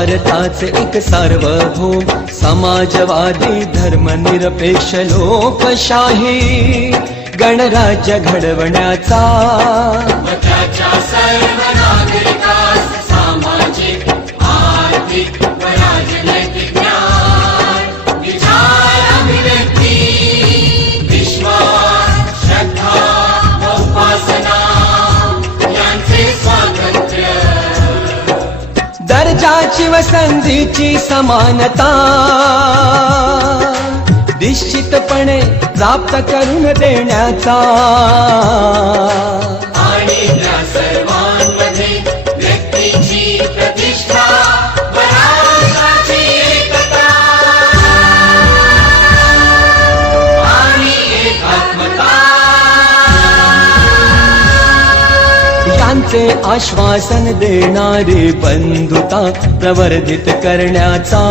भारताचे एक सार्वभौम समाजवादी धर्मनिरपेक्ष लोकशाही गणराज्य घडवण्याचा त्याच्या सर्व नागरिकास सामाजिक आर्थिक व राजनैतिक न्याय विचार अभिव्यक्ती विश्वास श्रद्धा व उपासना यांचे स्वातंत्र्य दर्जाची व संधीची समानता निश्चितपणे प्राप्त करून देण्याचा आणि त्या सर्वांमध्ये व्यक्तीची प्रतिष्ठा व राष्ट्राची एकता आणि एकात्मता यांचे आश्वासन देणारी बंधुता प्रवर्धित करण्याचा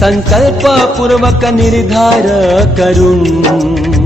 संकल्पपूर्वक निर्धार करून